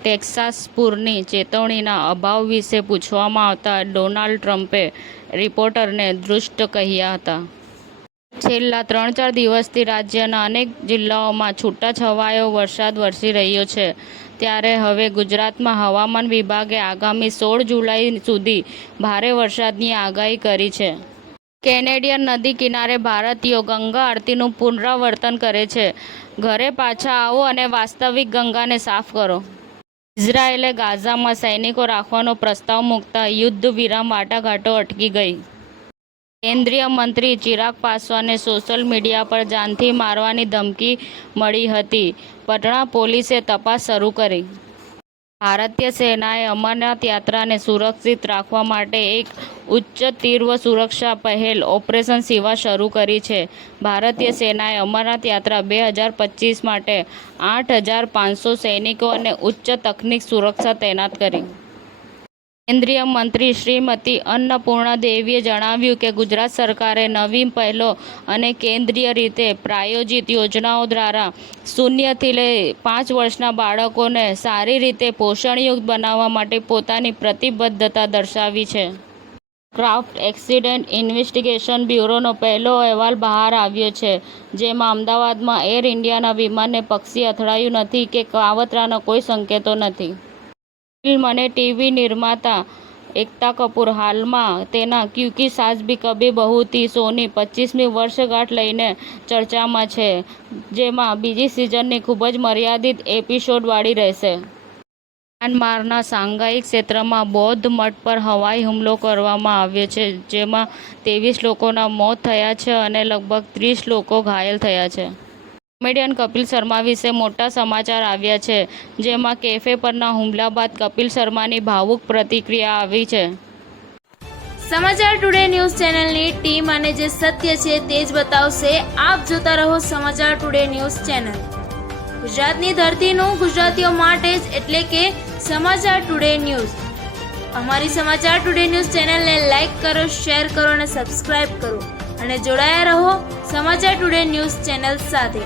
Texas પૂરની ચેતવણીના અભાવ વિશે પૂછવામાં આવતા ડોનાલ્ડ ટ્રમ્પે રિપોર્ટરને દુષ્ટ કહ્યા હતા. છેલ્લા 3-4 દિવસથી રાજ્યના અનેક જિલ્લાઓમાં છૂટાછવાયો વરસાદ વરસી રહ્યો છે. ત્યારે હવે ગુજરાતમાં હવામાન વિભાગે આગામી 16 જુલાઈ સુધી ભારે વરસાદની આગાહી કરી છે. કેનેડિયન નદી કિનારે ભારતીયો ગંગા આરતીનું પુનરાવર્તન કરે છે. ઘરે પાછા આવો અને વાસ્તવિક ગંગાને સાફ કરો. ઇઝરાયેલે ગાઝામાં સૈનિકો રાખવાનો પ્રસ્તાવ મૂકતા યુદ્ધ વિરામ વાટાઘાટો અટકી ગઈ. કેન્દ્રીય મંત્રી ચિરાગ પાસવાનને સોશિયલ મીડિયા પર જાનથી મારવાની ધમકી મળી હતી. પટણા પોલીસે તપાસ શરૂ કરી. ભારતીય સેનાએ અમરનાથ યાત્રાને સુરક્ષિત રાખવા માટે એક ઉચ્ચ તીવ્ર સુરક્ષા પહેલ ઓપરેશન શિવા શરૂ કરી છે. ભારતીય સેનાએ અમરનાથ યાત્રા 2025 માટે 8,500 સૈનિકો અને ઉચ્ચ તકનીક સુરક્ષા તૈનાત કરી. કેન્દ્રીય મંત્રી શ્રીમતી અન્નપૂર્ણા દેવીએ જણાવ્યું કે ગુજરાત સરકારે નવી પહેલો અને કેન્દ્રીય રીતે પ્રાયોજિત યોજનાઓ દ્વારા 0 થી લઈ 5 વર્ષના બાળકોને સારી રીતે પોષણયુક્ત બનાવવા માટે પોતાની પ્રતિબદ્ધતા દર્શાવી છે. ક્રાફ્ટ એક્સિડન્ટ ઇન્વેસ્ટિગેશન બ્યુરોનો પહેલો અહેવાલ બહાર આવ્યો છે, જેમાં અમદાવાદમાં એર ઇન્ડિયાના વિમાનને પક્ષી અથડાયું નથી કે કાવતરાના કોઈ સંકેતો નથી. ફિલ્મ અને ટીવી નિર્માતા એકતા કપૂર હાલમાં તેના ક્યુકી સાસ ભી કભી બહુ થી શોની 25મી વર્ષગાંઠ લઈને ચર્ચામાં છે, જેમાં બીજી સિઝનની ખૂબ જ મર્યાદિત એપિસોડવાળી રહેશે. મ્યાનમારના સાંગાઈ ક્ષેત્રમાં બૌદ્ધ મઠ પર હવાઈ હુમલો કરવામાં આવ્યો છે, જેમાં 23 લોકોના મોત થયા છે અને લગભગ 30 લોકો ઘાયલ થયા છે. કોમેડિયન કપિલ શર્મા વિશે મોટા સમાચાર આવ્યા છે, જેમાં કેફે પરના હુમલા બાદ કપિલ શર્માની ભાવુક પ્રતિક્રિયા આવી છે. સમાચાર ટુડે ન્યૂઝ ચેનલની ટીમ અને જે સત્ય છે તે જ બતાવશે. આપ જોતા રહો સમાચાર ટુડે ન્યૂઝ ચેનલ. ગુજરાતની ધરતીનું ગુજરાતીઓ માટે જ, એટલે કે સમાચાર ટુડે ન્યૂઝ. અમારી સમાચાર ટુડે ન્યૂઝ ચેનલને લાઈક કરો, શેર કરો અને સબસ્ક્રાઇબ કરો અને જોડાયા રહો સમાચાર ટુડે ન્યૂઝ ચેનલ સાથે.